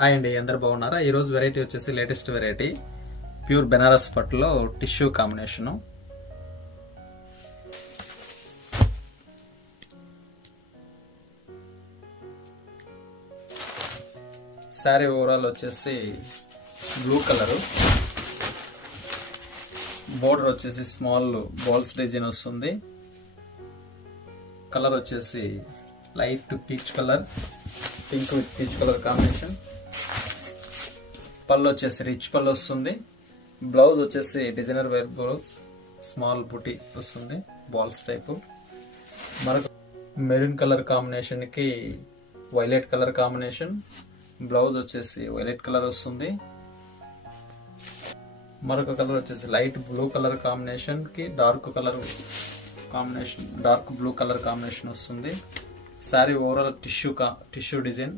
Hi అండి, అందరు బాగున్నారా? ఈరోజు వెరైటీ వచ్చేసి లేటెస్ట్ వెరైటీ ప్యూర్ బెనారస్ పట్టులో టిష్యూ కాంబినేషను. శారీ ఓవరాల్ వచ్చేసి బ్లూ కలరు, బోర్డర్ వచ్చేసి స్మాల్ బాల్స్ డిజైన్ వస్తుంది. కలర్ వచ్చేసి light peach colour, pink with peach colour combination. పళ్ళు వచ్చేసి రిచ్ పళ్ళు వస్తుంది. బ్లౌజ్ వచ్చేసి డిజైనర్ వేర్ బ్లౌజ్, స్మాల్ బుటీ వస్తుంది, బాల్స్ టైపు. మరొక మెరూన్ కలర్ కాంబినేషన్ కి వైలెట్ కలర్ కాంబినేషన్. బ్లౌజ్ వచ్చేసి వైలెట్ కలర్ వస్తుంది. మరొక కలర్ వచ్చేసి లైట్ బ్లూ కలర్ కాంబినేషన్ కి dark colour combination, dark blue colour combination వస్తుంది. Sari overall tissue design